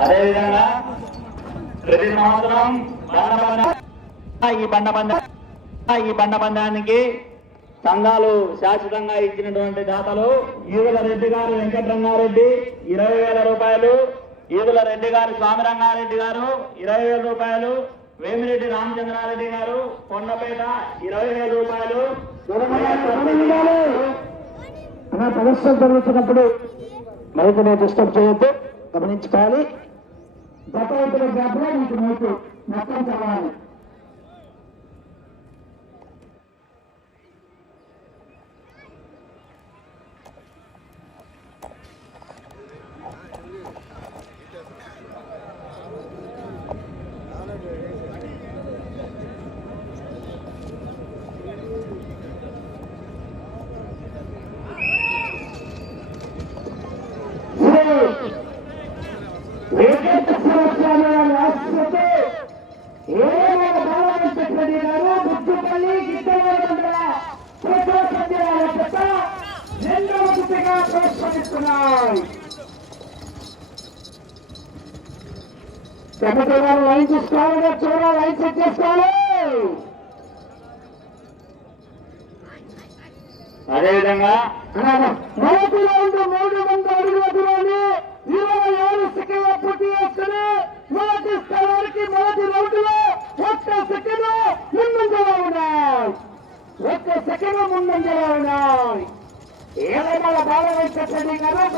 అదేవిధంగా ప్రతి సంవత్సరం ఈ బండ పంద ఈ బండ పందానికి సంఘాలు శాశ్వతంగా ఇచ్చినటువంటి దాతలు ఈదుల రెడ్డి గారు వెంకటరంగారెడ్డి ఇరవై వేల రూపాయలు ఈదుల రెడ్డి గారు స్వామిరంగారెడ్డి గారు ఇరవై వేల రూపాయలు వేమిరెడ్డి రామచంద్రారెడ్డి గారు కొండపేట ఇరవై వేల రూపాయలు. ప్రదర్శన జరుగుతున్నప్పుడు మైకుని డిస్టర్బ్ చేయొద్దు. గమనించుకోవాలి. గత వైపుల గ్యాప్లో మీకు మైకు మొత్తం చదవాలి వెంకటేశ్వర స్వామి వారి ఆశీస్సులతో ఏడవ బాలవెంకటరెడ్డి గారు బుద్ధుపల్లి గిద్దవాడ మండల ప్రజా సంఘాల చెత్త రెండవ ప్రోత్సహిస్తున్నాయి సెక్రటరీ గారు లైన్ చూసుకోవాలి చూడాలి లైన్ సెట్ చేసుకోవాలి. అదేవిధంగా se declaró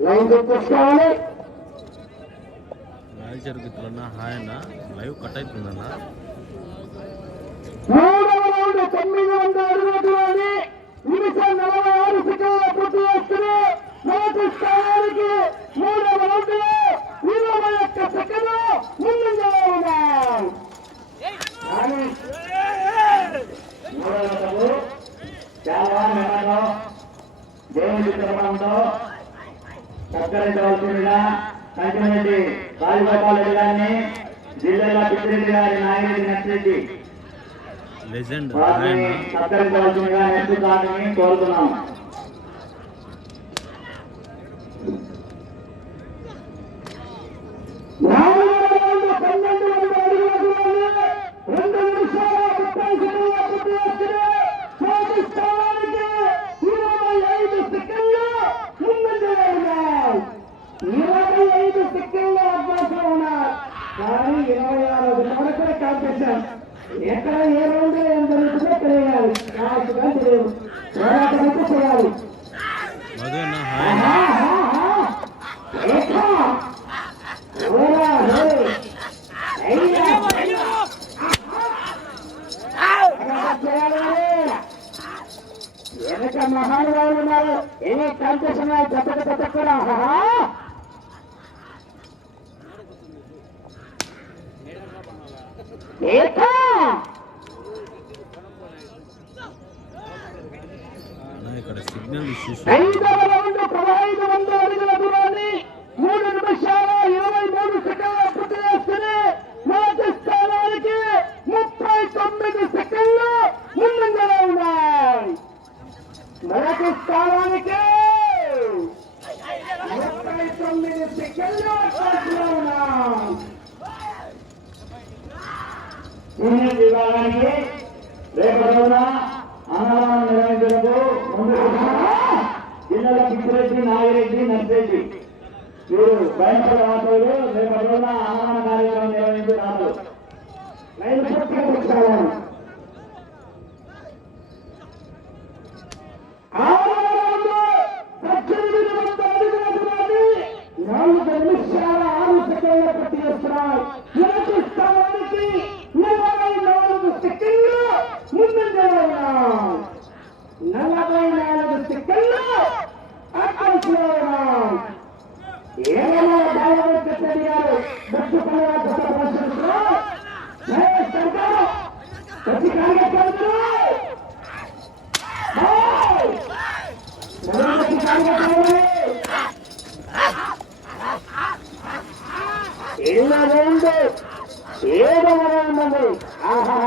లైన్ తెచ్చుకోవాలి లైవ్ జరుగుతున్నా హాయ్ అన్న. లైవ్ కట్ అవుతుందన్న మూడవ రౌండ్ తొమ్మిది వందల అడుగుల దూరాన్ని నిమిషం నలభై ఆరు సెకండ్ల పూర్తి చేసుకుని మొదటి స్థానానికి మూడవ రౌండ్లో ఇరవై ఒక్క సెకండ్లు ముందంజలో ఉన్నాయి కానీ మూడవ దశకు చాలా మేళలో దేవుడి తిరుమలంతో సత్కరించవలసిందిగా కంచిరెడ్డి రాజగోపాల్ రెడ్డి గారిని జిల్లాల పిచ్చిరెడ్డి గారి నాయకుడి నచ్చిరెడ్డి లెజెండ్ హాయ్ వారిని సత్కరించవలసిందిగా నెట్టుతారని కోరుతున్నాం నాలుగవ రౌండ్ పన్నెండు వందల అడుగుల దూరాన్ని రెండు నిమిషాల ముప్పై సెకండ్ల పూర్తి చేసుకుని మొదటి స్థానానికి ఇరవై ఐదు సెకండ్లు ముందంజలో ఉన్నాయి ఇరవై ఐదు సెకండ్ల అభ్యాసం ఉన్నాయి కానీ ఇరవై ఆరు వరకు కాంపిటీషన్ ఎక్కడ ఏ రౌండ్ ఏం జరుగుతుందో తెలియాలి కాల్చుగా తెలియదు పోరాటం అయితే చేయాలి మధు అన్న హాయ్ అన్న ఆహా, ఆహా. ఏకా. ఓరా, హే. అయ్యా. వెనక మహానుభావులు ఉన్నారు ఎన్ని కాంపిటీషన్ చెప్పక చెప్పకుండా అన్న ఇక్కడ సిగ్నల్ ఇష్యూస్ పదహైదు వందల అడుగుల దూరాన్ని మూడు నిమిషాల ఇరవై మూడు సెకండ్ల పూర్తి చేసుకుని మొదటి స్థానానికి ముప్పై తొమ్మిది సెకండ్లు ముందంజలో ఉన్నాయి. మొదటి స్థానానికి ముప్పై తొమ్మిది సెకండ్లు సీనియర్ విభాగానికి రేపటి రోజున అన్నదానం నిర్వహించడంతో ముందు జిల్లాల పిచ్చిరెడ్డి నాగిరెడ్డి నర్సిరెడ్డి వీరు భయంకర రేపటి రోజున అన్నదానం ఏదో ఏదో ఆహా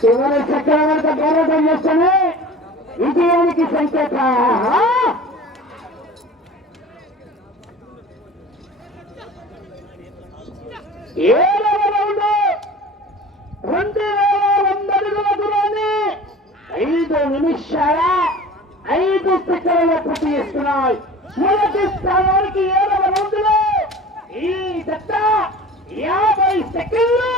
చివరి చక్రవర్తి గౌరవం చేస్తాను విజయానికి సంకేత. రెండు వేల వంద అడుగుల దూరాన్ని ఐదు నిమిషాల ఐదు సెకండ్ల పూర్తి చేస్తున్నాయి. మొదటి స్థానానికి ఏడవ ఈ జట్ట యాభై సెకండ్లు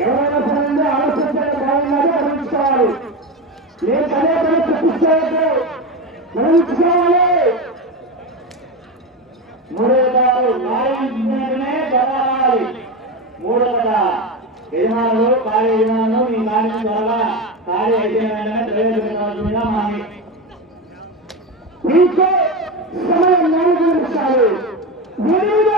ఎవరైనా సరే ఆలోచించాలి బాగున్నారు అనుభవించాలి నేను అదే ప్రయత్నించాలి గ్రహించుకోవాలి మూడవదారు మాయనే బలవాలి మూడవద యజమానులు భార్య యజమానులు మీ భార్య త్వరగా కార్య యజమానమే తెలియజేయడం హామీ नीचे समय नहीं मैनेजमेंट चाहिए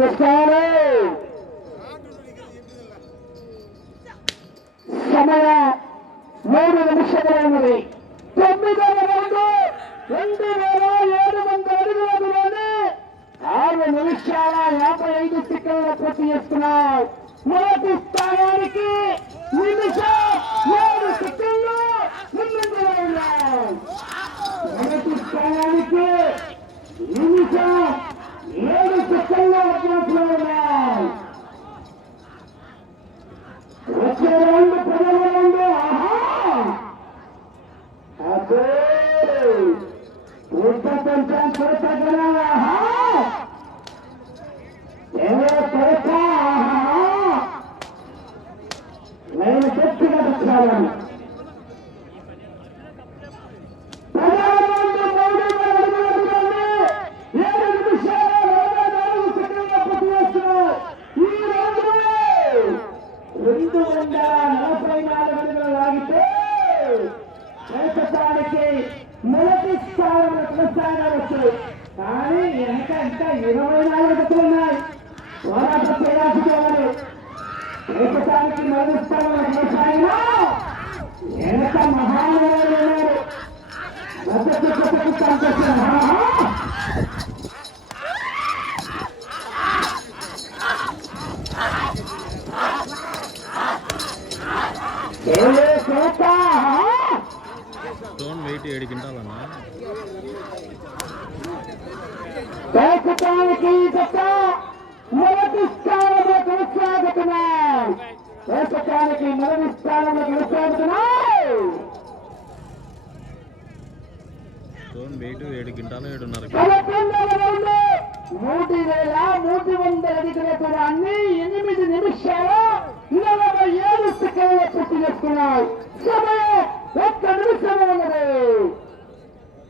Yes, Father. స్థానాలు వచ్చాయి కానీ వెనక ఇంకా ఇరవై నాలుగు గతులు ఉన్నాయి. పోరాట దేశానికి మరణిస్తామన్న వెనక మహానుభావులు ఉన్నారు. మధ్య చిత్రపతి దాని వెయిట్ ఏడు గింటాలు ఏడున్నర మూడు వేల మూడు వందల అడుగుల ఎనిమిది నిమిషాలు నలభై ఏడు సెకండ్ల పూర్తి చేస్తున్నాయి సమయం ఒక్క నిమిషం ఉన్నది.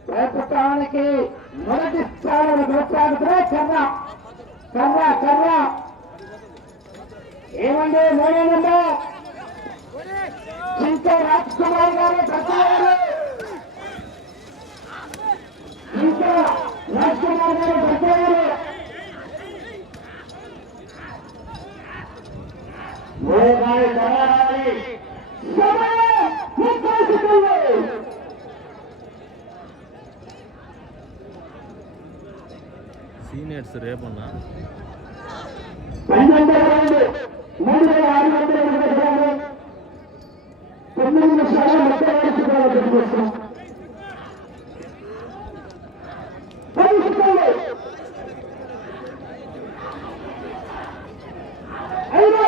ప్రస్తుతానికి మొదటి స్థానంలో కొనసాగుతున్నా కర్ర. కర్ర కర్ర. ఏమండి మూడో నంబర్? చింత గారు ప్రతి వందల ఎనభై గ్రాములు తొమ్మిది నిమిషాలు ముప్పై ఆరు సెకండ్లు చెప్పుకొస్తున్నాం పది సెకండ్లు ఐదు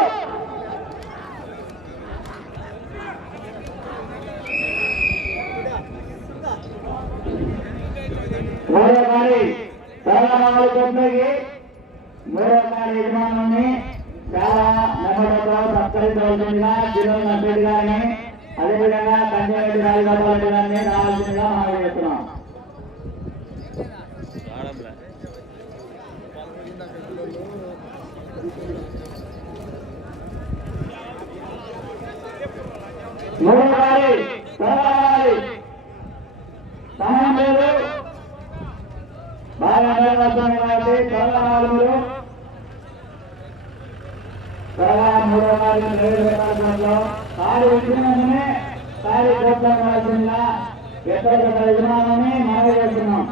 మూడోసారి తెలంగాణలో కొత్తకి మూడోసారి యజమానుని చాలా నెమ్మదిగా సత్కరించవలసిందిగా జిల్లా నర్సరెడ్డి గారిని అదేవిధంగా కంచెరెడ్డి రాజగోపాల్ రెడ్డి గారిని రావాల్సిందిగా మనం చేస్తున్నాం ఆడంలే మూడోసారి తెలంగాణ సమయం లేదు. బాగా వస్తుంది త్వరగా మూడో కారు వచ్చినందునే కారు కోట్లాడాల్సిందిగా ఎక్కడ యజమాని మనవి చేస్తున్నాం.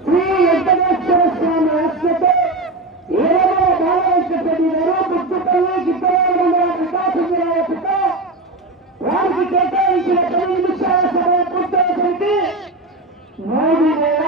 శ్రీ వెంకటేశ్వర స్వామి ఆశ్రతో గారు జిల్లా వారికి కేటాయించిన పది నిమిషాల సమయం పూర్తయ్యేసరికి మూడు వేల